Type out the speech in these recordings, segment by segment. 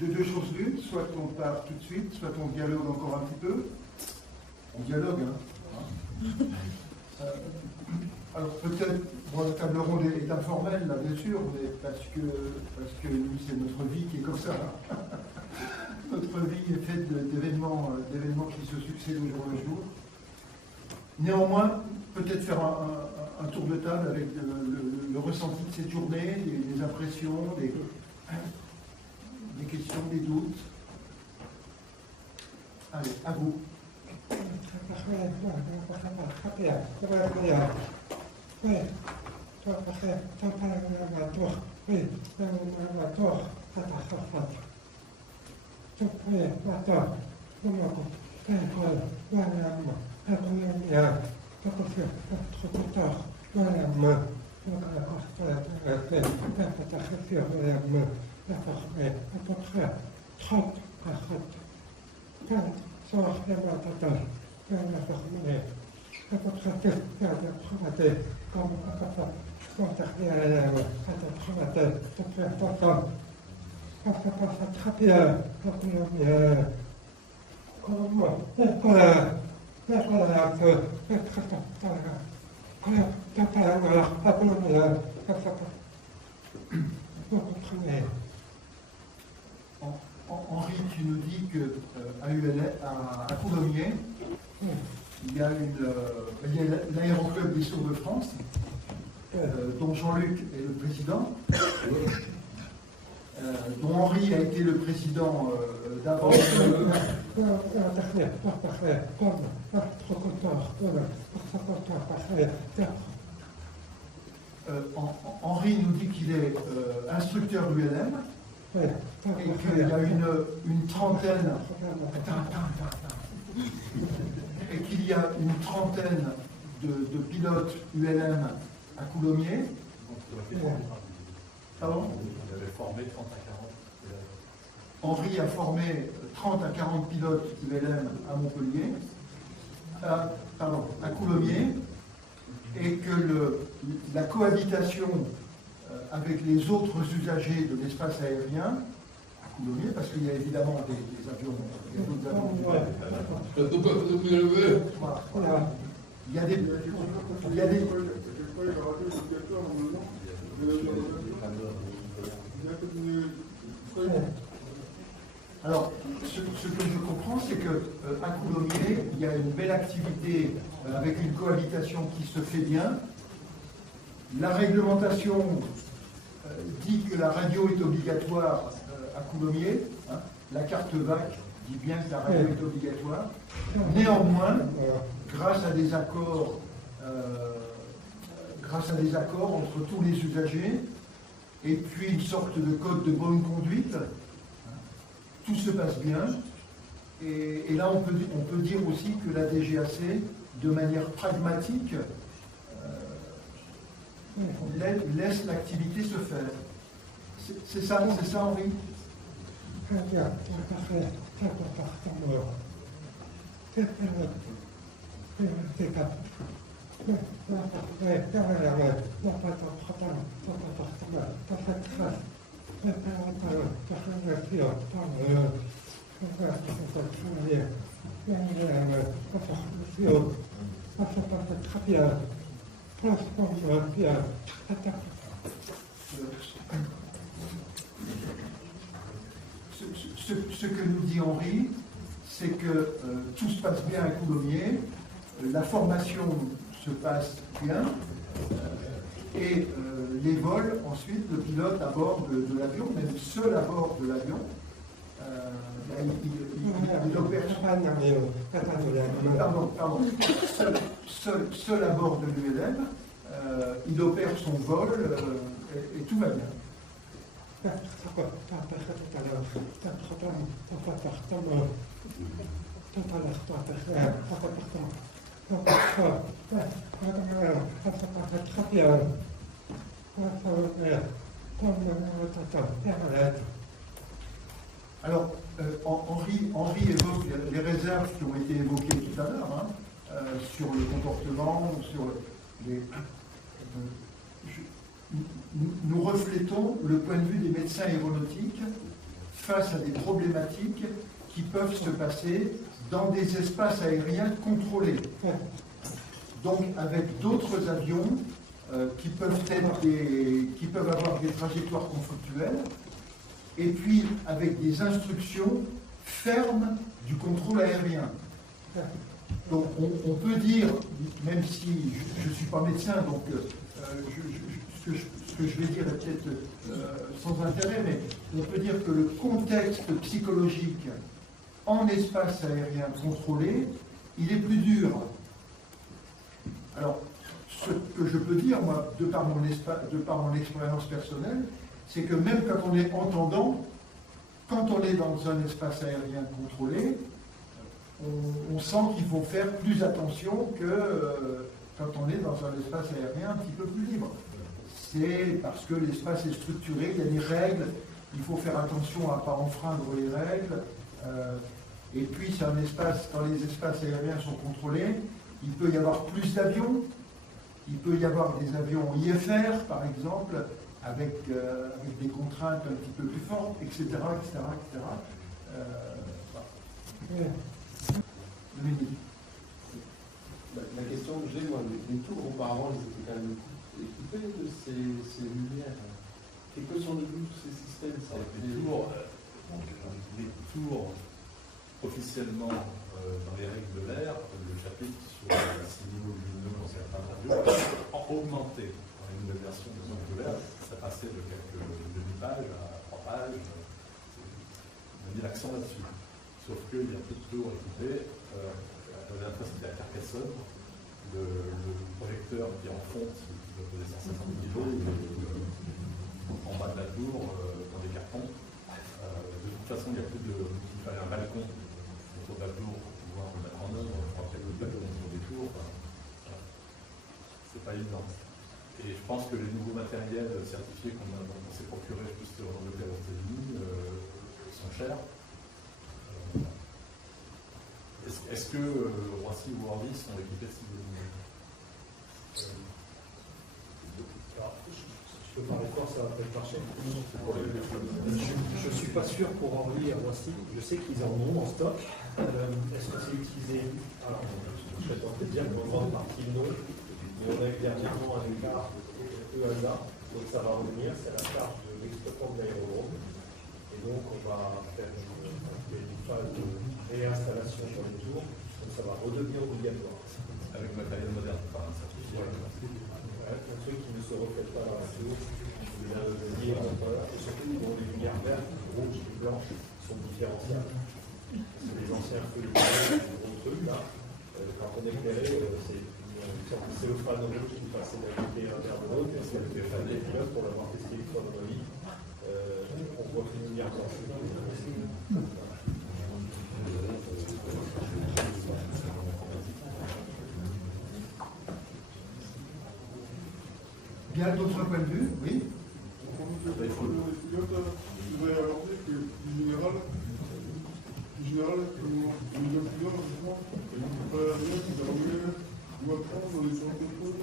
de deux choses l'une, soit on part tout de suite, soit on dialogue encore un petit peu. On dialogue, hein. Alors peut-être, bon, la table ronde est informelle, là, bien sûr, mais parce que nous, c'est notre vie qui est comme ça. Hein. Notre vie est faite d'événements qui se succèdent au jour le jour. Néanmoins, peut-être faire un tour de table avec le ressenti de cette journée, les impressions, des questions, des doutes. Allez, à vous. Henri, tu nous dis qu'à Coulommiers, il y a l'aéroclub des Sourds de France, dont Jean-Luc est le président, dont Henri a été le président d'avant. Henri nous dit qu'il est instructeur de l'ULM et qu'il y a une trentaine. Et qu'il y a une trentaine de pilotes ULM à Coulommiers. Pardon ? Il avait formé 30 à 40. Henri a formé 30 à 40 pilotes ULM à Montpellier, à Coulommiers, et que la cohabitation avec les autres usagers de l'espace aérien à Coulommiers, parce qu'il y a évidemment des avions, il y a d'autres avions. Voilà. Il y a des Alors, ce que je comprends, c'est qu'à Coulommiers, il y a une belle activité avec une cohabitation qui se fait bien. La réglementation dit que la radio est obligatoire à Coulommiers. Hein. La carte VAC dit bien que la radio est obligatoire. Néanmoins, grâce à des accords entre tous les usagers, et puis une sorte de code de bonne conduite, tout se passe bien. Et là, on peut dire aussi que la DGAC, de manière pragmatique, laisse l'activité se faire. C'est ça, Henri ? Ce que nous dit Henri, c'est que tout se passe bien à Coulommiers, la formation se passe bien, et les vols, ensuite, le pilote à bord de l'avion, même seul à bord de l'avion, il opère. Pardon. Seul à bord de l'ULM, il opère son vol et tout va bien. Alors, Henri évoque les réserves qui ont été évoquées tout à l'heure, hein, sur le comportement, sur les... Nous reflétons le point de vue des médecins aéronautiques face à des problématiques qui peuvent se passer dans des espaces aériens contrôlés. Donc avec d'autres avions qui peuvent avoir des trajectoires conflictuelles, et puis avec des instructions fermes du contrôle aérien. Donc on peut dire, même si je ne suis pas médecin, donc ce que je vais dire est peut-être sans intérêt, mais on peut dire que le contexte psychologique en espace aérien contrôlé, il est plus dur. Alors, ce que je peux dire, moi, de par mon expérience personnelle, c'est que même quand on est entendant, quand on est dans un espace aérien contrôlé, on sent qu'il faut faire plus attention que quand on est dans un espace aérien un petit peu plus libre. C'est parce que l'espace est structuré, il y a des règles, il faut faire attention à ne pas enfreindre les règles. Et puis, c'est un espace, quand les espaces aériens sont contrôlés, il peut y avoir plus d'avions, il peut y avoir des avions IFR, par exemple, avec des contraintes un petit peu plus fortes, etc., etc., etc. La question que j'ai, moi, les tours, auparavant, ils étaient quand même équipés de ces lumières. Et que sont devenus tous ces systèmes? Les tours, officiellement, dans les règles de l'air, le chapitre sur ces niveaux lumineux dans certains avions a augmenté dans les nouvelles versions de zone de l'air. Ça passait de quelques demi-pages à 3 pages. On a mis l'accent là-dessus. Sauf qu'il y a peu de tours équipés. La dernière fois, c'était à Carcassonne. Le projecteur qui est en fonte, qui doit poser 150 kg, en bas de la tour, dans des cartons. De toute façon, il fallait un balcon autour de la tour pour pouvoir le mettre en œuvre. Après, le balcon autour des tours, c'est pas évident. Et je pense que les nouveaux matériels certifiés qu'on s'est procurés juste en Angleterre aux États-Unis sont chers. Est-ce que Roissy ou Orly sont équipés de ces lumières? Je peux parler fort, ça va peut-être marcher. Je ne suis pas sûr pour Orly et Roissy. Je sais qu'ils en ont en stock. Est-ce que c'est utilisé? Alors, je serais tenté de dire qu'en grande partie non. Mais on a eu dernièrement un écart EASA. Donc ça va revenir. C'est à la charge de l'exploitant de l'aérodrome. Et donc on va faire une phase de réinstallation sur les tours. Donc ça va redevenir obligatoire. Avec matériel moderne, enfin, certifié. Un truc qui ne se reflète pas dans la tour, et surtout dont les lumières vertes, rouges et blanches sont différenciables. Les anciens feux de gros trucs là, quand on est éclairé, c'est une sorte de célophane rouge qui passait d'un côté à l'intérieur de l'autre, et c'est des pilotes pour l'avoir testé une fois dans la vie. On voit que les lumières blanches. Bien, d'autres points de vue? Oui. Je voudrais aborder que, en général, il y a plusieurs justement, rien qui permet ou apprendre dans les centres de choses.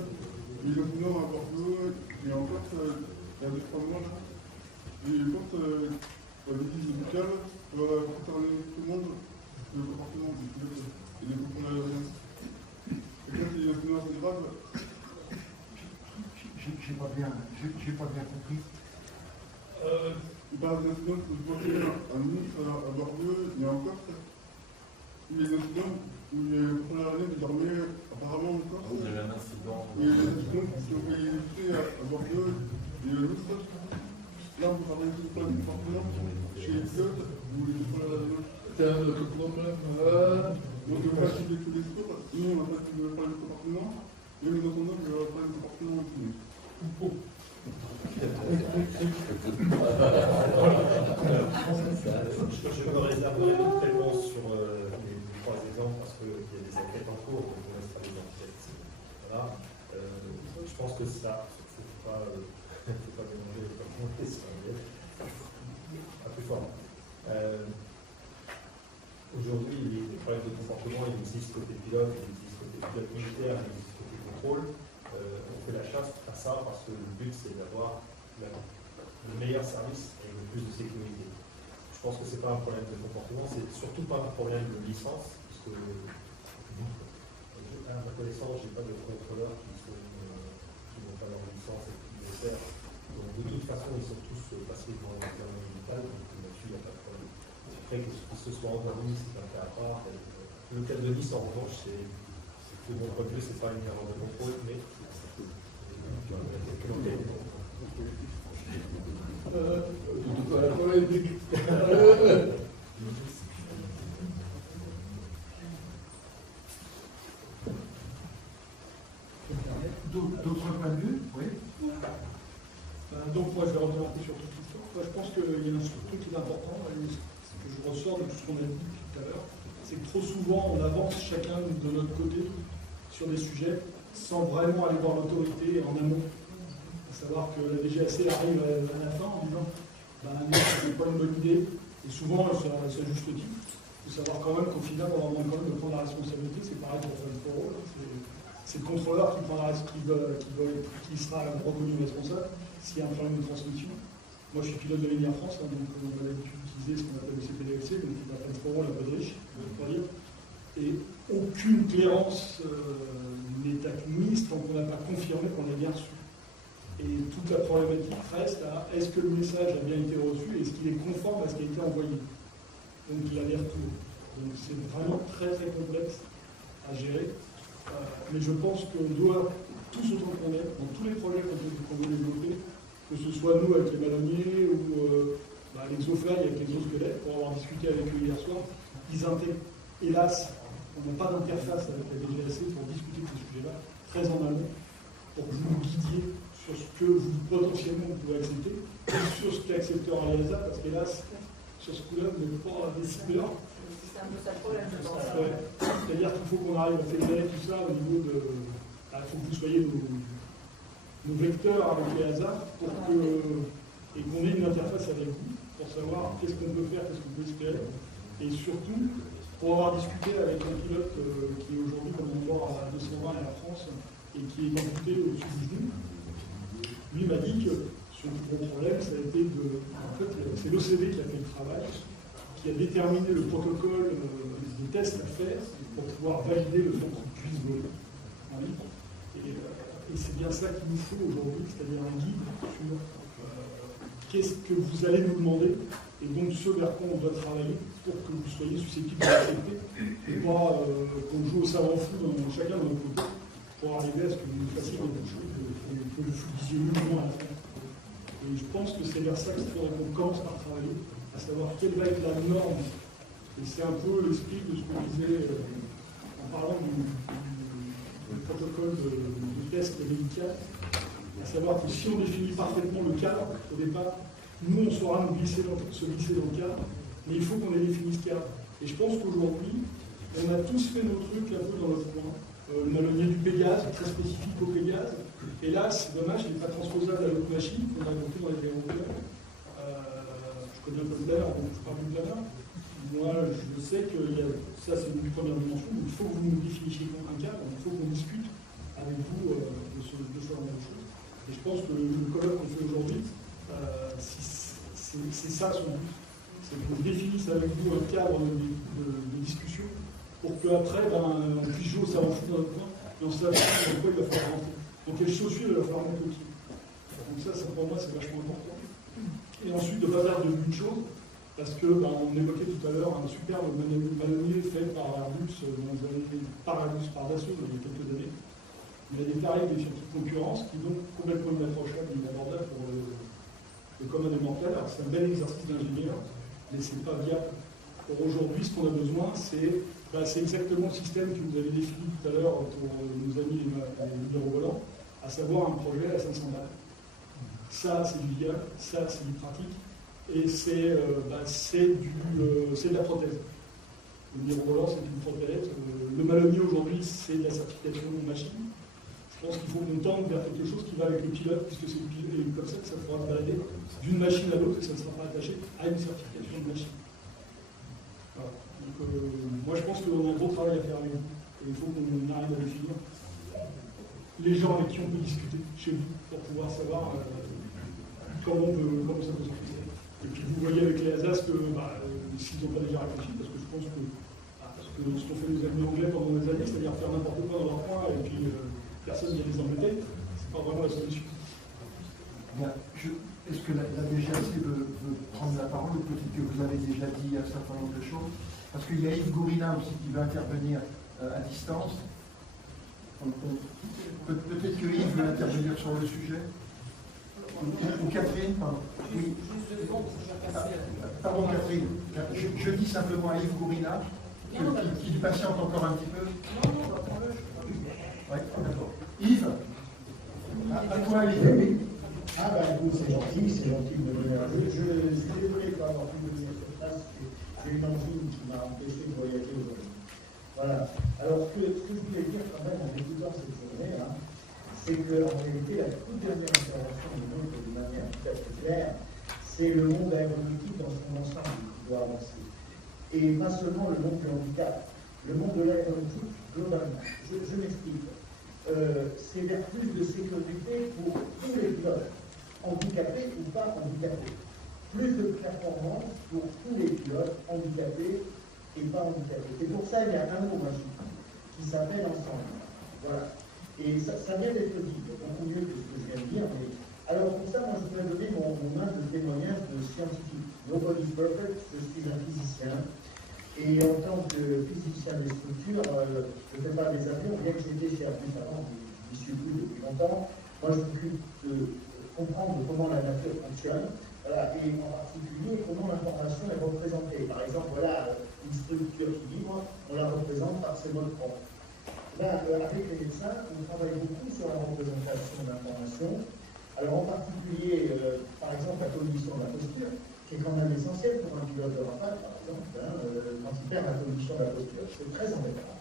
Il y a plusieurs rapports et en fait, il y a 2-3 mois là, et quand la visite médicale va concerner tout le monde, le comportement des pilotes et des contrôles aériens. Et quand il y a plusieurs assez graves, J'ai pas bien compris. par des incidents que je vois à Nice, à Bordeaux et en Corse, il y a des incidents où les contrôleurs aériens désormais apparemment en Corse. Il y a eu un incident. Il y a des incidents qui sont réalisés à Bordeaux et à Nice. Là, on peut parler de plein de comportements chez les pilotes ou les contrôleurs aériens. C'est un autre problème. Donc, on ne peut pas cibler tous les tours. Nous, on n'a pas de problème de comportement. Mais nous entendons qu'il y aura pas de comportement en tout. Je me réserverai toute réponse sur les 3 exemples parce qu'il y a des enquêtes en cours, donc on laissera les enquêtes. Voilà. Je pense que ça, il ne faut pas mélanger les comportements, c'est plus fort. Aujourd'hui, les problèmes de comportement, ils existent côté pilote, ils existent côté pilote militaire, ils existent côté contrôle. On fait la chasse à ça parce que le but c'est d'avoir le meilleur service et le plus de sécurité. Je pense que ce n'est pas un problème de comportement, c'est surtout pas un problème de licence, parce que à ma connaissance, je n'ai pas de contrôleurs qui n'ont pas leur licence et qui le servent. Donc de toute façon, ils sont tous passivement dans l'examen médical, donc là-dessus, il n'y a pas de problème. Après, que ce soit en ligne, c'est un cas à part. Le cas de Nice, en revanche, c'est de mon point de vue, c'est pas une erreur de contrôle, mais D'autres points de vue? Oui. Donc moi je vais revenir un peu sur toute l'histoire. Moi je pense qu'il y a un truc qui est important, et ce que je ressors de tout ce qu'on a dit tout à l'heure, c'est que trop souvent on avance chacun de notre côté sur des sujets sans vraiment aller voir l'autorité en amont. À savoir que la DGAC arrive à la fin en disant c'est pas une bonne idée, et souvent ça juste dit. Il faut savoir quand même qu'au final on leur demande quand même de prendre la responsabilité, c'est pareil pour le rôle. C'est le contrôleur qui sera reconnu responsable s'il y a un problème de transmission. Moi, je suis pilote de ligne Air France, donc on a l'habitude d'utiliser ce qu'on appelle le CPDFC, donc il appelle trop la Podrich, pour dire. Et aucune clairance n'est admise tant qu'on n'a pas confirmé qu'on a bien reçu. Et toute la problématique reste à est-ce que le message a bien été reçu et est-ce qu'il est conforme à ce qui a été envoyé. Donc il a des retours. Donc c'est vraiment très très complexe à gérer. Mais je pense qu'on doit, tous autant qu'on est, dans tous les projets qu'on veut développer, que ce soit nous avec les ballonniers ou l'exofly avec l'exosquelette, pour avoir discuté avec eux hier soir, ils intègrent. Hélas, on n'a pas d'interface avec la DGAC pour discuter de ces sujets-là, très en amont, pour que vous nous guidiez sur ce que vous potentiellement vous pouvez accepter, et sur ce qu'acceptera l'EASA, parce qu'hélas, sur ce coup-là, vous n'êtes pas décideur. C'est un peu ça le problème, je pense. C'est-à-dire qu'il faut qu'on arrive à fédérer tout ça au niveau de. Il faut que vous soyez nos vecteurs avec les hasards et qu'on ait une interface avec vous pour savoir qu'est-ce qu'on peut faire, qu'est-ce qu'on peut espérer. Et surtout, pour avoir discuté avec un pilote qui est aujourd'hui commandant à 220 à la France et qui est amputé au-dessus du genou, lui m'a dit que son plus gros problème, ça a été en fait, c'est l'OCD qui a fait le travail, qui a déterminé le protocole des tests à faire pour pouvoir valider le fait qu'il puisse voler en libre. Et c'est bien ça qu'il nous faut aujourd'hui, c'est-à-dire un guide sur qu'est-ce que vous allez nous demander, et donc ce vers quoi on doit travailler pour que vous soyez susceptibles d'accepter, et pas qu'on joue au savant fou chacun dans notre côté, pour arriver à ce que vous fassiez quelque chose que vous disiez mieux à la fin. Et je pense que c'est vers ça qu'il faudrait qu'on commence par travailler, à savoir quelle va être la norme. Et c'est un peu l'esprit de ce qu'on disait en parlant du protocole de test médical, à savoir que si on définit parfaitement le cadre au départ, nous on saura se glisser dans le cadre, mais il faut qu'on ait défini ce cadre. Et je pense qu'aujourd'hui, on a tous fait nos trucs un peu dans notre coin. Le malonnier du Pégase, très spécifique au Pégase. Et là, c'est dommage, il n'est pas transposable à l'autre machine qu'on a monté dans les aéroports. Je connais un peu le planeur, donc je ne parle plus de planeur. Moi, je sais que ça, c'est une première dimension. Il faut que vous nous définissiez un cadre, il faut qu'on discute avec vous de ce genre de choses. Et je pense que le colloque qu'on fait aujourd'hui, c'est ça son but. C'est qu'on définisse avec vous un cadre de discussion pour qu'après, on puisse jouer au savant fou dans notre coin et on sache dans quoi il va falloir rentrer. Donc quelles chaussures il va falloir mettre au pied. Donc ça pour moi, c'est vachement important. Et ensuite, de ne pas perdre de vue une chose, parce que on évoquait tout à l'heure un superbe ballonnier fait par Airbus, par Dassault il y a quelques années. Il a déclaré des circuits de concurrence qui donc complètement inapprochables et inabordables pour le commun des mortels. Alors c'est un bel exercice d'ingénieur, mais c'est pas viable. Pour aujourd'hui, ce qu'on a besoin, c'est exactement le système que vous avez défini tout à l'heure pour nos amis les mirobolants, à savoir un projet à 500 balles. Ça, c'est du viable, ça, c'est du pratique, et c'est de la prothèse. Le mirobolant, c'est une prothèse. Le ballonnier, aujourd'hui, c'est de la certification de machine. Je pense qu'il faut qu'on tende vers quelque chose qui va avec le pilote, puisque c'est le pilote, et comme ça, ça pourra se balader d'une machine à l'autre, et ça ne sera pas attaché à une certification de machine. Voilà. Donc, moi, je pense qu'on a un gros travail à faire avec vous. Et il faut qu'on arrive à définir les gens avec qui on peut discuter chez vous pour pouvoir savoir comment ça peut se faire. Et puis vous voyez avec les Alsaces que s'ils n'ont pas déjà réfléchi, parce que je pense que ce qu'ont fait les amis anglais pendant des années, c'est-à-dire faire n'importe quoi dans leur coin et puis personne ne vient les embêter, c'est pas vraiment la solution. Bien. Est-ce que la DGAC veut prendre la parole ou peut-être que vous avez déjà dit un certain nombre de choses? Parce qu'il y a Yves Gourina aussi qui va intervenir à distance. Peut-être que Yves veut intervenir sur le sujet. Ou Catherine, pardon. Oui. Pardon Catherine. Je dis simplement à Yves Gourina qu'il patiente encore un petit peu. Oui, d'accord. Yves, à toi Yves. Ah bah écoute, c'est gentil de me donner un jeu. Je suis désolé de ne pas avoir pu venir sur place, j'ai une angine qui m'a empêché de voyager aujourd'hui. Voilà. Alors ce que je voulais dire quand même en écoutant cette journée, hein, c'est qu'en réalité, la toute dernière intervention du monde, de manière tout à fait claire, c'est le monde aéronautique dans son ensemble qui doit avancer. Et pas seulement le monde du handicap, le monde de l'aéronautique globalement. Je m'explique. C'est vers plus de sécurité pour tous les pilotes, handicapés ou pas handicapés. Plus de performance pour tous les pilotes, handicapés et pas handicapés. Et pour ça, il y a un mot magique qui s'appelle ensemble. Voilà. Et ça vient d'être dit, beaucoup mieux que ce que je viens de dire. Mais... Alors pour ça, moi, je voudrais donner mon humble témoignage de scientifique. Nobody's perfect, je suis un physicien. Et en tant que physicien des structures, je ne fais pas des avions, bien que j'étais chez Airbus avant, j'y suis plus depuis longtemps. Moi, je m'occupe de comprendre comment la nature fonctionne, voilà, et en particulier comment l'information est représentée. Par exemple, voilà, une structure qui vibre, on la représente par ses modes propres. Là, avec les médecins, on travaille beaucoup sur la représentation d'informations. Alors en particulier, par exemple, la cognition de la posture, qui est quand même essentiel pour un pilote de rafale, par exemple, quand il perd la cognition de la posture, c'est très embêtant.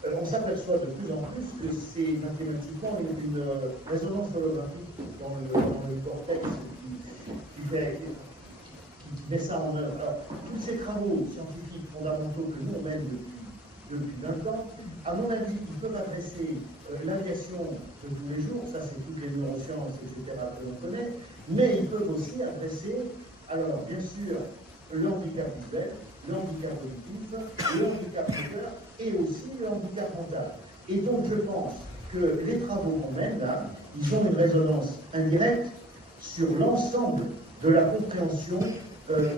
On s'aperçoit de plus en plus que c'est mathématiquement une résonance holographique dans le cortex qui met ça en œuvre. Alors, tous ces travaux scientifiques fondamentaux que nous on mène depuis 20 ans, à mon avis, ils peuvent adresser l'aviation de tous les jours, ça c'est toutes les neurosciences, etc., que l'on connaît, mais ils peuvent aussi adresser, alors bien sûr, le handicap visuel, le handicap auditif, le handicap moteur et aussi le handicap mental. Et donc je pense que les travaux qu'on mène là, ils ont une résonance indirecte sur l'ensemble de la compréhension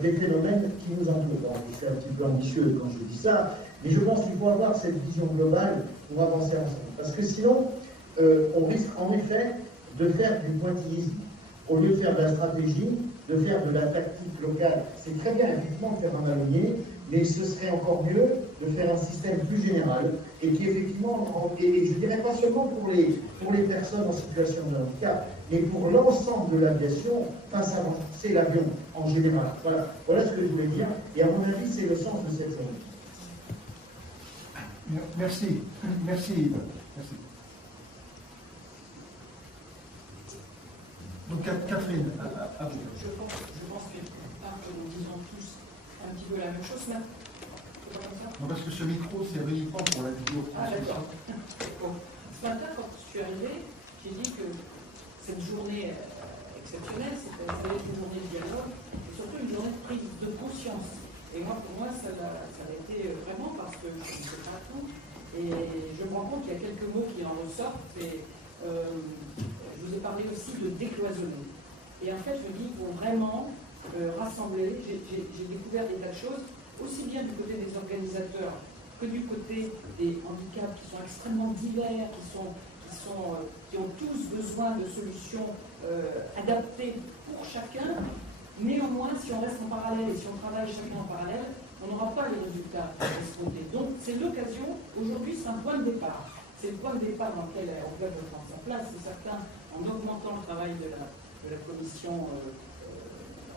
des phénomènes qui nous entourent. Je suis un petit peu ambitieux quand je dis ça, mais je pense qu'il faut avoir cette vision globale pour avancer ensemble. Parce que sinon, on risque en effet de faire du pointillisme. Au lieu de faire de la stratégie, de faire de la tactique locale. C'est très bien, effectivement, de faire un ballonnier, mais ce serait encore mieux de faire un système plus général et qui, effectivement, et je dirais pas seulement pour les personnes en situation de handicap, mais pour l'ensemble de l'aviation, face à c'est l'avion en général. Voilà ce que je voulais dire, et à mon avis, c'est le sens de cette journée. Merci. Merci. Donc Catherine, à vous. Je pense que nous disons tous un petit peu la même chose, mais Non, parce que ce micro, c'est uniquement pour la vidéo. Ah d'accord. Bon. Ce matin, quand je suis arrivée, j'ai dit que cette journée exceptionnelle, ça va être une journée de dialogue, et surtout une journée de prise de conscience. Et moi, pour moi, ça a été vraiment parce que je ne sais pas tout, et je me rends compte qu'il y a quelques mots qui en ressortent, et je vous ai parlé aussi de décloisonner. Et en fait, je me dis qu'il faut vraiment rassembler. J'ai découvert des tas de choses, aussi bien du côté des organisateurs que du côté des handicaps qui sont extrêmement divers, qui ont tous besoin de solutions adaptées pour chacun. Néanmoins, si on reste en parallèle et si on travaille chacun en parallèle, on n'aura pas les résultats escomptés. Donc, c'est l'occasion. Aujourd'hui, c'est un point de départ. C'est le point de départ dans lequel on va mettre en place. C'est certain, en augmentant le travail de la commission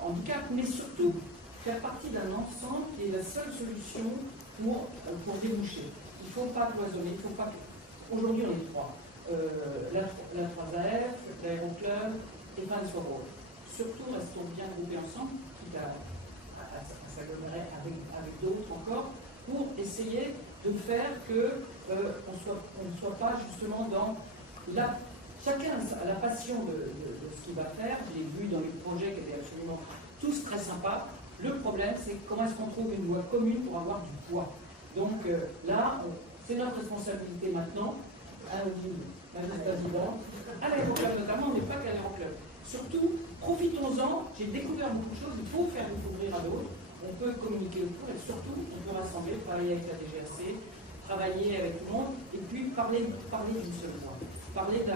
handicap, mais surtout faire partie d'un ensemble qui est la seule solution pour déboucher. Il ne faut pas cloisonner, il ne faut pas... Aujourd'hui, on est trois. La 3AF, l'aéroclub et Friends for All. Surtout, restons bien groupés ensemble, quitte à s'agglomérer avec d'autres encore, pour essayer de faire que on ne soit pas justement dans chacun a la passion de ce qu'il va faire. Je l'ai vu dans les projets qui étaient absolument tous très sympas. Le problème, c'est comment est-ce qu'on trouve une loi commune pour avoir du poids. Donc là, c'est notre responsabilité maintenant, à Madame la Présidente, à l'aéroclub notamment, on n'est pas qu'à l'aéroclub. Surtout, profitons-en, j'ai découvert beaucoup de choses, il faut faire découvrir à d'autres, on peut communiquer autour et surtout, on peut rassembler, travailler avec la DGAC, travailler avec tout le monde, et puis parler d'une seule voix. Parler de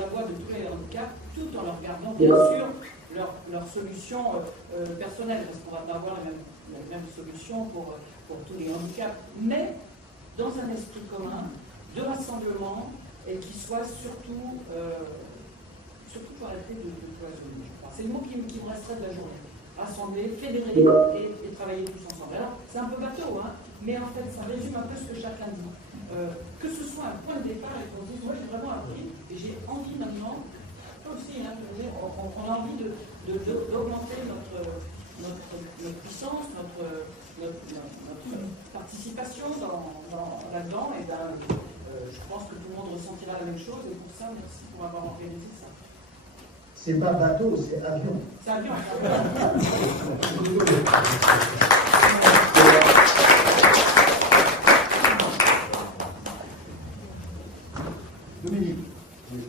la voix de tous les handicaps, tout en leur gardant bien sûr leur solution personnelle, parce qu'on va pas avoir la même solution pour tous les handicaps, mais dans un esprit commun, de rassemblement, et qui soit surtout pour arrêter de cloisonner. C'est le mot qui me resterait de la journée. Rassembler, fédérer et travailler tous ensemble. Alors, c'est un peu bateau, hein, mais en fait, ça résume un peu ce que chacun dit. Que ce soit un point de départ et qu'on dise, moi j'ai vraiment appris, et j'ai envie maintenant, toi aussi, hein, on a envie d'augmenter notre puissance, notre participation là-dedans, et ben, je pense que tout le monde ressentira la même chose, et pour ça, merci pour avoir organisé ça. C'est pas bateau, c'est avion. C'est avion. Dominique. Oui.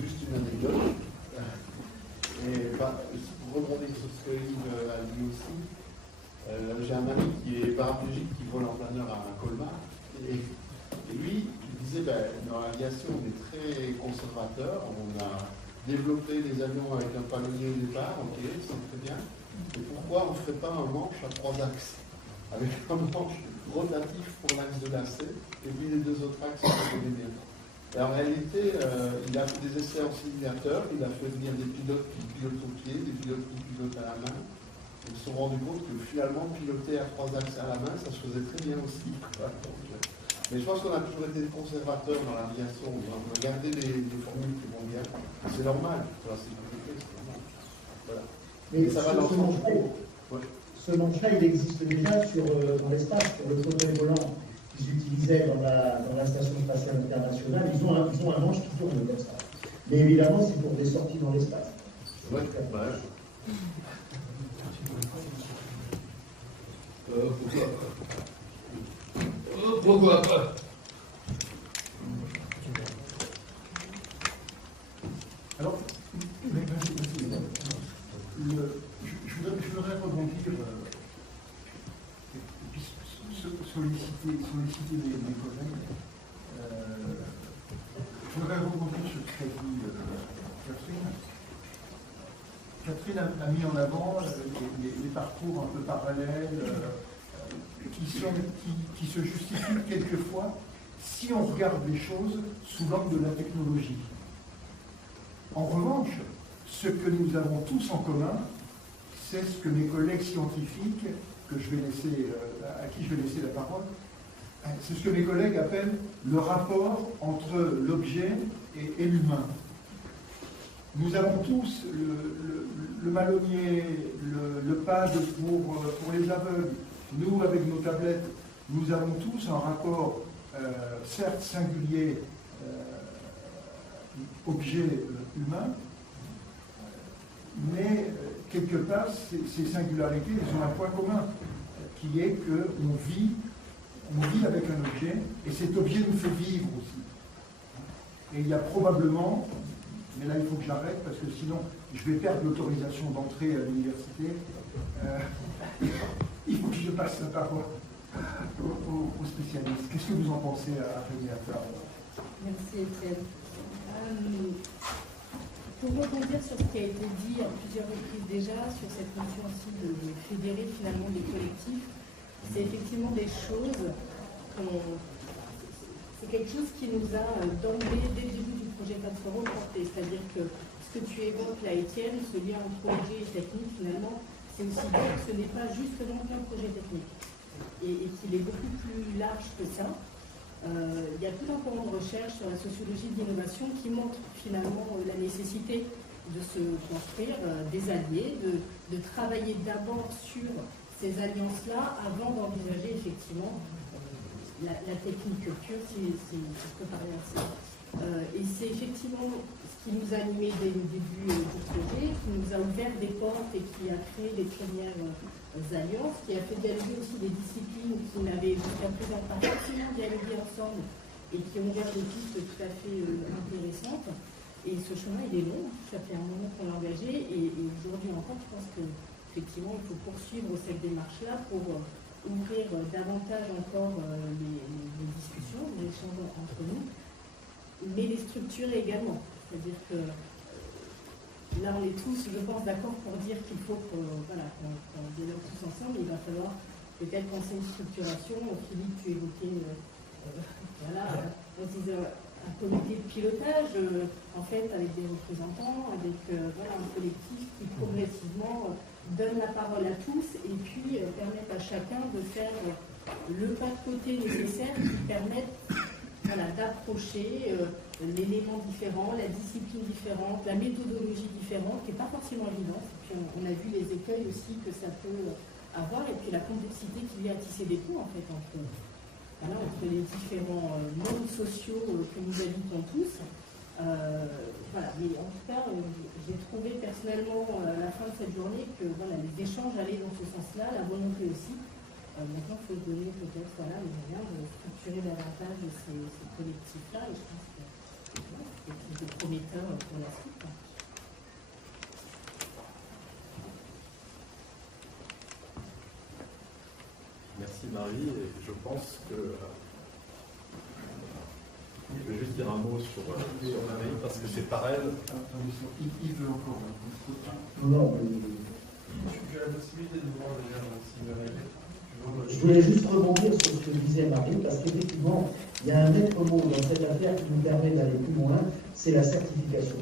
Juste une anecdote. Et pour rebondir sur ce que Yves a dit aussi, j'ai un ami qui est paraplégique qui vole en planeur à Colmar. Et lui, il disait, dans l'aviation, on est très conservateur. On a développé des avions avec un palonnier au départ, ok, c'est très bien. Mais pourquoi on ne ferait pas un manche à 3 axes, avec un manche rotatif pour l'axe de lacet, et puis les 2 autres axes, on connaît bien. Et en réalité, il a fait des essais en simulateur, il a fait venir des pilotes qui pilotent au pied, des pilotes qui pilotent à la main. Ils se sont rendus compte que finalement, piloter à 3 axes à la main, ça se faisait très bien aussi. Mais je pense qu'on a toujours été conservateur dans l'aviation, on a gardé les formules qui vont bien. C'est normal, pour la sécurité, c'est normal. Voilà. Mais ça va dans ce manche-là, il existe déjà dans l'espace, sur le fauteuil volant qu'ils utilisaient dans la Station spatiale internationale. Ils ont un manche qui tourne comme ça. Mais évidemment, c'est pour des sorties dans l'espace. C'est vrai que c'est dommage. Pourquoi pas? Alors, je voudrais rebondir et puis solliciter mes collègues. Je voudrais rebondir sur ce qu'a dit Catherine. Catherine a mis en avant les parcours un peu parallèles qui se justifient quelquefois si on regarde les choses sous l'angle de la technologie. En revanche, ce que nous avons tous en commun, c'est ce que mes collègues scientifiques, à qui je vais laisser la parole, c'est ce que mes collègues appellent le rapport entre l'objet et l'humain. Nous avons tous le malonnier, le pad pour les aveugles. Nous, avec nos tablettes, nous avons tous un rapport, certes singulier, objet humain, mais quelque part, ces singularités, elles ont un point commun, qui est qu'on vit avec un objet, et cet objet nous fait vivre aussi. Et il y a probablement, mais là il faut que j'arrête, parce que sinon je vais perdre l'autorisation d'entrer à l'université, il faut que je passe la parole aux spécialistes. Qu'est-ce que vous en pensez, Renata? Merci Étienne. Pour rebondir sur ce qui a été dit à plusieurs reprises déjà, sur cette notion aussi de fédérer finalement des collectifs, c'est effectivement des choses, c'est quelque chose qui nous a d'emblée, dès le début du projet Plateforme, porté. C'est-à-dire que ce que tu évoques là, Étienne, ce lien entre projet et technique, finalement, c'est aussi dire que ce n'est pas justement qu'un projet technique, et qu'il est beaucoup plus large que ça. Il y a tout un courant de recherche sur la sociologie de l'innovation qui montre finalement la nécessité de se construire des alliés, de travailler d'abord sur ces alliances-là avant d'envisager effectivement la technique pure, si je peux parler ainsi. Et c'est effectivement ce qui nous a animés dès le début du projet, qui nous a ouvert des portes et qui a créé les premières alliances, qui a fait dialoguer aussi des disciplines qui n'avaient jusqu'à présent pas forcément dialogué ensemble et qui ont ouvert des pistes tout à fait intéressantes. Et ce chemin, il est long, ça fait un moment qu'on l'a engagé, et aujourd'hui encore, je pense qu'effectivement, il faut poursuivre cette démarche-là pour ouvrir davantage encore les discussions, les échanges entre nous, mais les structurer également. C'est-à-dire que là, on est tous, je pense, d'accord pour dire qu'il faut qu'on dialogue tous ensemble. Il va falloir peut-être penser une structuration. Philippe, tu évoquais un comité de pilotage, en fait, avec des représentants, avec un collectif qui progressivement donne la parole à tous et puis permettent à chacun de faire le pas de côté nécessaire qui permette d'approcher l'élément différent, la discipline différente, la méthodologie différente, qui n'est pas forcément évidente. Et puis on a vu les écueils aussi que ça peut avoir, et puis la complexité qui vient à tisser des ponts en fait entre les différents mondes sociaux que nous habitons tous. Mais en tout cas, j'ai trouvé personnellement à la fin de cette journée que les échanges allaient dans ce sens-là, la volonté aussi. Maintenant, il faut donner peut-être les moyens de structurer davantage ces collectifs-là, et je pense que c'est plus prometteur pour la suite. Merci Marie, et je pense que je vais juste dire un mot sur Marie, parce que c'est par elle. Il veut encore. Non, Tu as la possibilité de voir le je voulais juste rebondir sur ce que disait Marie, parce qu'effectivement, il y a un maître mot dans cette affaire qui nous permet d'aller plus loin, c'est la certification.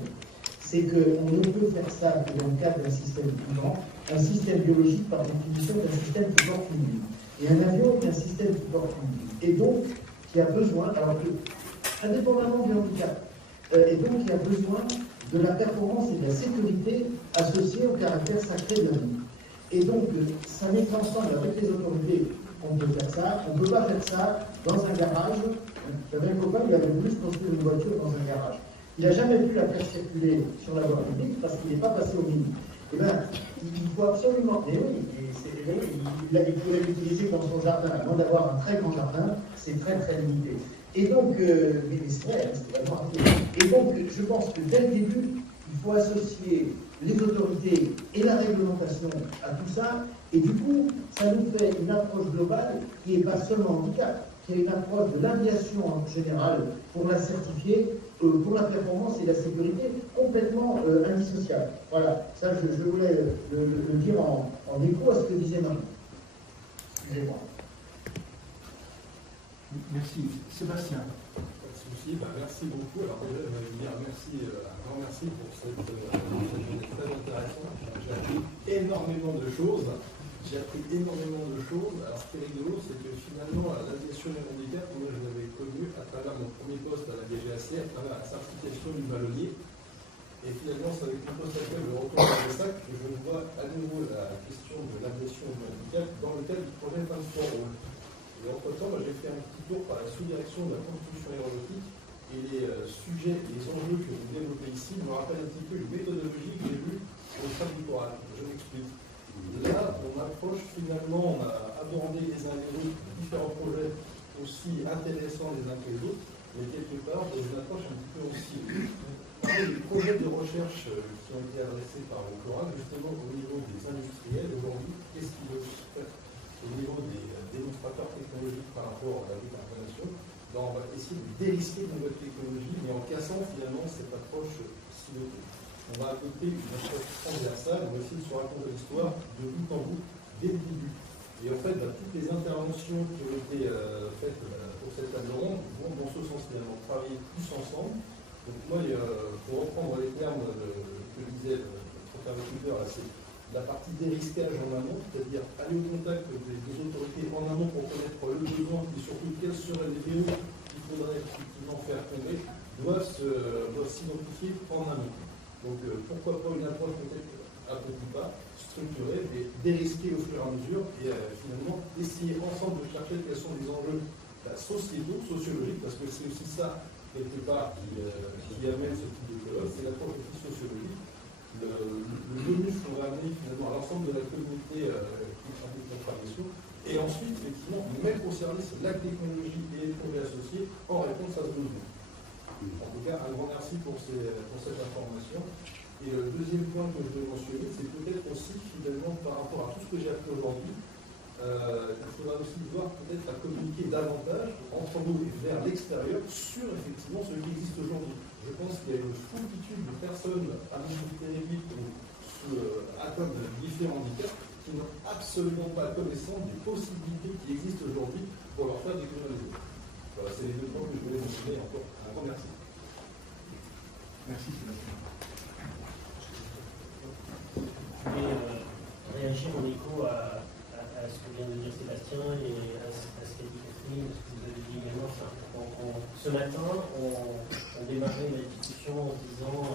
C'est qu'on ne peut faire ça que dans le cadre d'un système vivant. Un système biologique, par définition, est un système qui porte une vie. Et un avion est un système qui porte une vie. Et donc, qui a besoin, alors que, indépendamment du handicap, et donc qui a besoin de la performance et de la sécurité associée au caractère sacré de la vie. Et donc, ça met ensemble avec les autorités, on peut faire ça, on ne peut pas faire ça dans un garage. J'avais un copain, il avait voulu se construire une voiture dans un garage. Il n'a jamais pu la faire circuler sur la voie publique parce qu'il n'est pas passé au mini. Eh bien, il faut absolument. Mais oui, il pourrait l'utiliser dans son jardin. À moins d'avoir un très grand jardin, c'est très très limité. Et donc, mais c'est vrai, c'est vraiment. Et donc, je pense que dès le début, il faut associer les autorités et la réglementation à tout ça. Et du coup, ça nous fait une approche globale qui n'est pas seulement handicap, qui est une approche de l'aviation en général pour la certifier, pour la performance et la sécurité, complètement indissociable. Voilà, ça je voulais le dire en écho à ce que disait Marie. Excusez-moi. Merci. Sébastien. Pas de souci, merci beaucoup. Alors déjà, je voulais dire un grand merci pour cette journée très intéressante. J'ai appris énormément de choses. Alors ce qui est rigolo, c'est que finalement, l'aviation et le handicap, moi je l'avais connu à travers mon premier poste à la DGAC, à travers la certification du ballonnier. Et finalement, c'est avec le poste actuel de retour à ça que je vois à nouveau la question de l'aviation et du handicap dans le cadre du projet 23 rôles. Et entre-temps, j'ai fait un petit tour par la sous-direction de la construction aéronautique, et les sujets et les enjeux que vous développez ici me rappellent un petit peu une méthodologie que j'ai vue au sein du littoral. Je m'explique. Là, on approche finalement, on a abordé les uns et les autres différents projets aussi intéressants les uns que les autres, mais quelque part, dans une approche un petit peu aussi. Parler des projets de recherche qui ont été adressés par le Coran, justement au niveau des industriels aujourd'hui, qu'est-ce qu'ils veulent faire au niveau des démonstrateurs technologiques par rapport à la décarbonation. On va essayer de dérisquer de nouvelles technologies, mais en cassant finalement cette approche silotée. On va adopter une approche transversale, on va essayer de se raconter l'histoire de bout en bout, dès le début. Et en fait, toutes les interventions qui ont été faites pour cette table ronde vont dans ce sens finalement, travailler tous ensemble. Donc moi, pour reprendre les termes que disait notre interlocuteur, c'est la partie dérisquage en amont, c'est-à-dire aller au contact des autorités en amont pour connaître le besoin et surtout quels seraient les vélos qu'il faudrait effectivement faire tomber, doivent s'identifier en amont. Donc pourquoi pas une approche peut-être à petit pas, structurer et dérisquer au fur et à mesure et finalement essayer ensemble de chercher quels sont les enjeux sociétaux, sociologiques, parce que c'est aussi ça, quelque part, qui amène ce type de colloque, c'est l'approche aussi sociologique. Le bonus faudra amener finalement à l'ensemble de la communauté qui pratique la tradition, et ensuite, effectivement, mettre au service la technologie et les projets associés en réponse à ce besoin. En tout cas, un grand merci pour cette information. Et le deuxième point que je vais mentionner, c'est peut-être aussi, finalement, par rapport à tout ce que j'ai appris aujourd'hui, il faudra aussi voir peut-être à communiquer davantage entre nous et vers l'extérieur sur, effectivement, ce qui existe aujourd'hui. Je pense qu'il y a une foultitude de personnes à mobilité réduite ou atteintes de différents handicaps qui n'ont absolument pas connaissance des possibilités qui existent aujourd'hui pour leur faire découvrir. Voilà, c'est les deux points que je voulais mentionner encore. Un grand merci. Merci Sébastien. Je voulais réagir en écho à ce que vient de dire Sébastien et à ce qu'a dit Catherine, ce que vous avez dit également. Ce matin, on démarrait la discussion en disant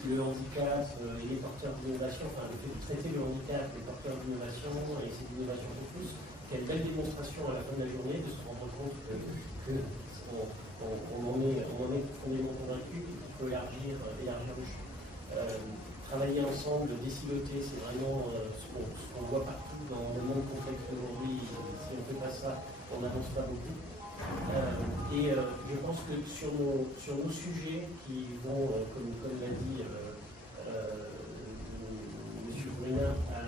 le handicap et les porteurs d'innovation, enfin le fait de traiter le handicap, les porteurs d'innovation et c'est d'innovation pour tous. Quelle belle démonstration à la fin de la journée de se rendre compte qu'on en est profondément convaincu qu'il faut élargir le champ. Travailler ensemble, déciloter, c'est vraiment ce qu'on voit partout dans le monde complexe aujourd'hui. Si on ne fait pas ça, on n'avance pas beaucoup. Je pense que sur nos sujets qui vont, comme l'a dit M. Brunner à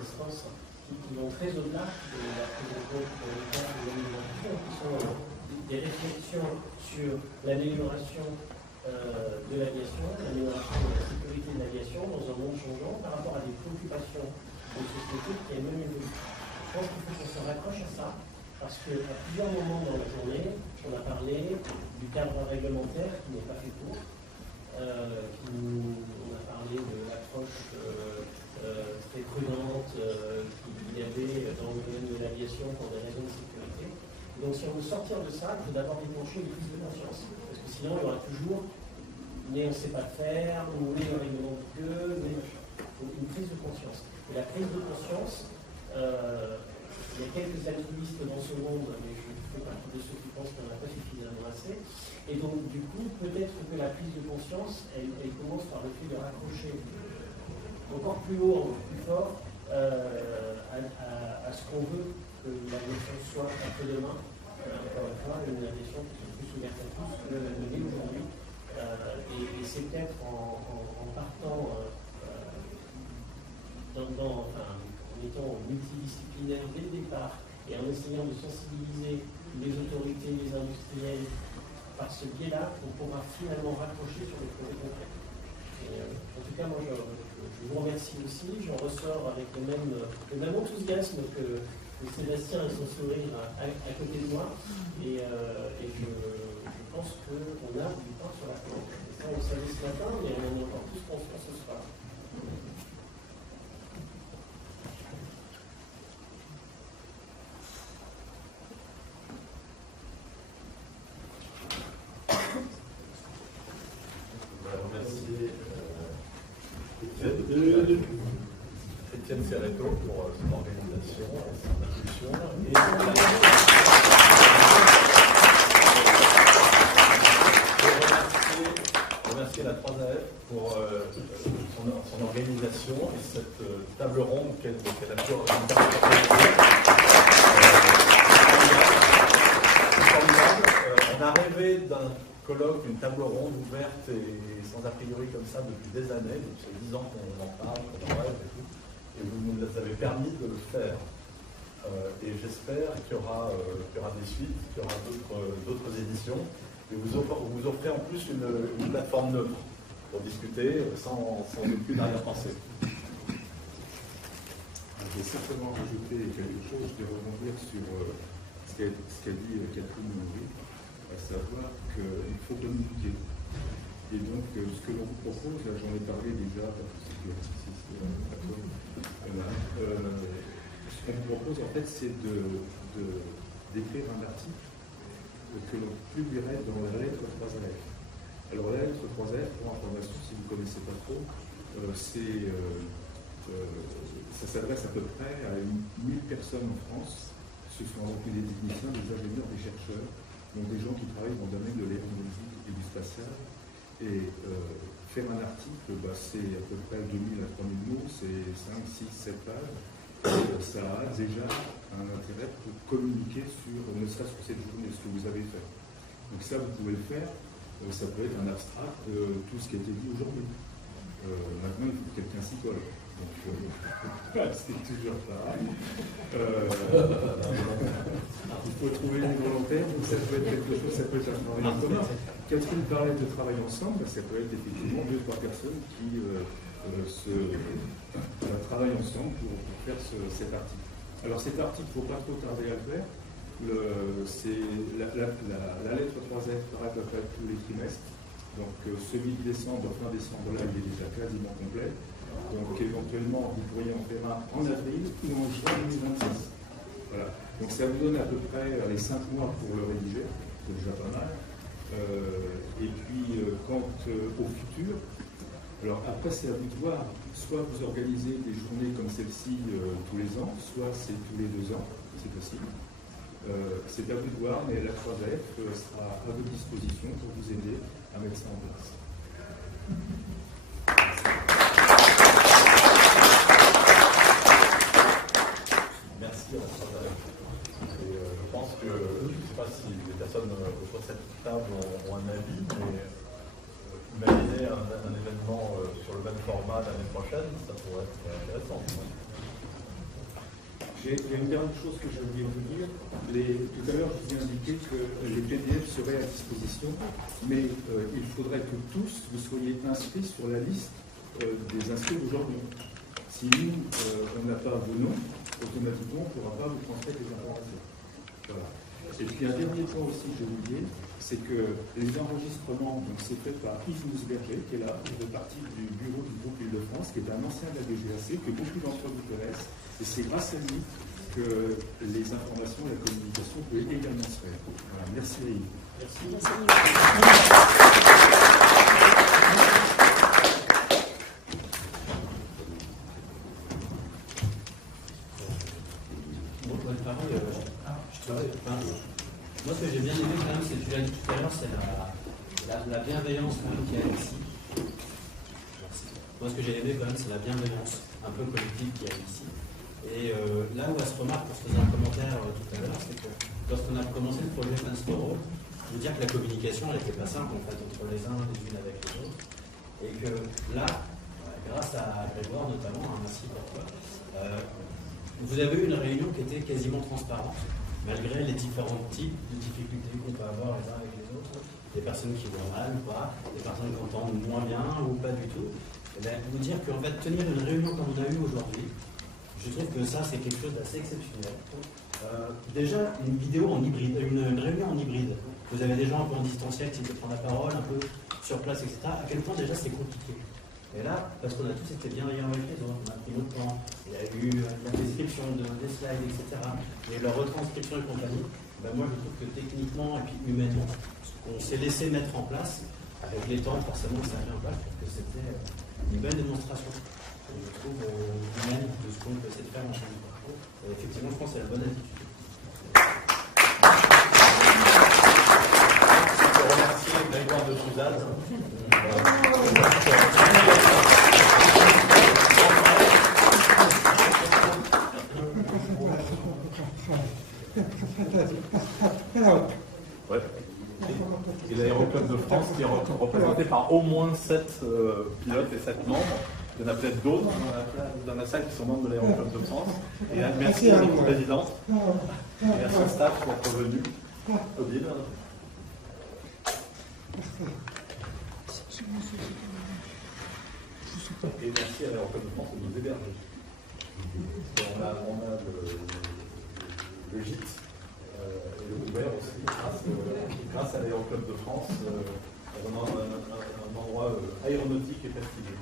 distance, qui vont très au-delà de la prise en compte de l'alimentation, qui sont des réflexions sur l'amélioration de l'aviation, l'amélioration de la sécurité de l'aviation dans un monde changeant par rapport à des préoccupations de société qui est même évolué. Je pense qu'il faut qu'on se raccroche à ça, parce qu'à plusieurs moments dans la journée, on a parlé du cadre réglementaire qui n'est pas fait pour, on a parlé de l'approche très prudente qu'il y avait dans le domaine de l'aviation pour des raisons de sécurité. Donc si on veut sortir de ça, il faut d'abord déclencher une prise de conscience. Parce que sinon, il y aura toujours mais on ne sait pas faire, ou mais le règlement de Dieu, mais une prise de conscience. Et la prise de conscience, il y a quelques altruistes dans ce monde, mais je fais partie de ceux qui pensent qu'on n'a pas suffisamment assez. Et donc, du coup, peut-être que la prise de conscience, elle commence par le fait de raccrocher encore plus haut, encore plus fort, à ce qu'on veut que l'aviation soit après demain. Encore une fois, une aviation qui soit plus ouverte à tous que le l'est aujourd'hui. Et c'est peut-être en partant en étant multidisciplinaire dès le départ et en essayant de sensibiliser les autorités, les industriels par ce biais-là, on pourra finalement raccrocher sur les projets concrets. En tout cas, moi, je vous remercie aussi. J'en ressors avec le même enthousiasme que Sébastien et son sourire à côté de moi. Et je pense qu'on a du pain sur la planche. Et ça, on le savait ce matin, mais on en a encore plus conscience ce soir. Étienne Serretto pour son organisation, son impulsion et remercier la 3AF pour son organisation et cette table ronde qu'elle a pu organiser. On a rêvé d'un colloque, une table ronde ouverte et sans a priori comme ça depuis des années, donc c'est 10 ans qu'on en parle, qu'on en rêve et tout, et vous nous avez permis de le faire. Et j'espère qu'il y aura des suites, qu'il y aura d'autres éditions, et vous offrez en plus une plateforme neutre pour discuter sans aucune arrière-pensée. Je vais simplement rajouter quelque chose, je vais rebondir sur ce qu'a dit Catherine Moury, à savoir qu'il faut communiquer. Et donc, ce que l'on vous propose, là j'en ai parlé déjà, ce qu'on vous propose en fait, c'est d'écrire un article que l'on publierait dans la lettre 3AF. Alors la lettre 3AF, pour information, si vous ne connaissez pas trop, ça s'adresse à peu près à 1000 personnes en France. Ce sont donc des techniciens, des ingénieurs, des chercheurs, donc des gens qui travaillent dans le domaine de l'aéronautique et du spatial. Et faire un article, c'est à peu près 2000 à 3000 mots, c'est 5, 6, 7 pages. Et ça a déjà un intérêt pour communiquer sur, ne serait-ce que cette journée, ce que vous avez fait. Donc ça, vous pouvez le faire. Ça peut être un abstract de tout ce qui a été dit aujourd'hui. Maintenant, il faut que quelqu'un s'y colle. Donc, c'est toujours pareil. Il faut trouver les volontaires, donc ça peut être quelque chose, ça peut être un travail en commun. Catherine parlait de travail ensemble, ça peut être effectivement 2 ou 3 personnes qui travaillent ensemble pour faire cet article. Alors cet article, il ne faut pas trop tarder à le faire. La lettre 3F paraît à peu près tous les trimestres. Donc celui de décembre, fin décembre, là, il est déjà quasiment complet. Donc éventuellement, vous pourriez en faire un en avril ou en juin 2026. Voilà. Donc ça vous donne à peu près les 5 mois pour le rédiger, c'est déjà pas mal. Et puis quant au futur, alors après c'est à vous de voir, soit vous organisez des journées comme celle-ci tous les ans, soit c'est tous les 2 ans, c'est possible. C'est à vous de voir, mais la 3F sera à votre disposition pour vous aider à mettre ça en place. Merci. Et je pense que, je ne sais pas si les personnes autour de cette table ont un avis, mais imaginer un événement sur le même format l'année prochaine, ça pourrait être intéressant. J'ai une dernière chose que j'ai oublié de vous dire. Tout à l'heure, je vous ai indiqué que les PDF seraient à disposition, mais il faudrait que tous vous soyez inscrits sur la liste des inscrits aujourd'hui. Si nous, on n'a pas vos noms, automatiquement, on ne pourra pas vous transmettre les informations. Voilà. Et puis un dernier point aussi que j'ai oublié, c'est que les enregistrements, c'est fait par Yves Mousberger, qui est là, qui fait partie du bureau du groupe Île-de-France, qui est un ancien de la DGAC, que beaucoup d'entre vous connaissent. Et c'est grâce à lui que les informations et la communication peuvent également se faire. Voilà, merci à Yves. Moi, ce que j'ai bien aimé quand même, c'est que tu l'as dit tout à l'heure, c'est la bienveillance qu'il y a ici. Moi, ce que j'ai aimé quand même, c'est la bienveillance un peu collective qu'il y a ici. Et là où elle se remarque, pour se faire un commentaire tout à l'heure, c'est que lorsqu'on a commencé le projet Finstoro, je veux dire que la communication, elle n'était pas simple en fait entre les uns les unes avec les autres. Et que là, grâce à Grégoire notamment, merci pour toi, vous avez eu une réunion qui était quasiment transparente, malgré les différents types de difficultés qu'on peut avoir les uns avec les autres, des personnes qui vont mal ou pas, des personnes qui entendent moins bien ou pas du tout. Et bien, vous dire qu'en fait, tenir une réunion comme on a eu aujourd'hui, je trouve que ça, c'est quelque chose d'assez exceptionnel. Déjà, une vidéo en hybride, une réunion en hybride. Vous avez des gens un peu en distanciel qui essaient de prendre la parole, un peu sur place, etc. À quel point déjà c'est compliqué. Et là, parce qu'on a tous été bienveillants avec les autres, on a pris notre temps, il y a eu la description des slides, etc. Et la retranscription et compagnie, ben moi je trouve que techniquement et puis humainement, ce qu'on s'est laissé mettre en place, avec les temps forcément que ça a mis en place, je trouve que c'était une belle démonstration. Et je trouve humaine de ce qu'on peut essayer de faire en chaîne de parcours. Et effectivement, je pense que c'est la bonne attitude. Je remercie Grégoire de Suzanne. Ouais. Et l'Aéroclub de France qui est représenté par au moins 7 pilotes et 7 membres. Il y en a peut-être d'autres dans la salle qui sont membres de l'Aéroclub de France. Et merci à notre présidente et à son staff d'être venu. Odile. Et merci à l'Aéroclub de France de nous héberger. On a le gîte et le couvert aussi, grâce à l'Aéroclub de France, un endroit aéronautique et prestigieux.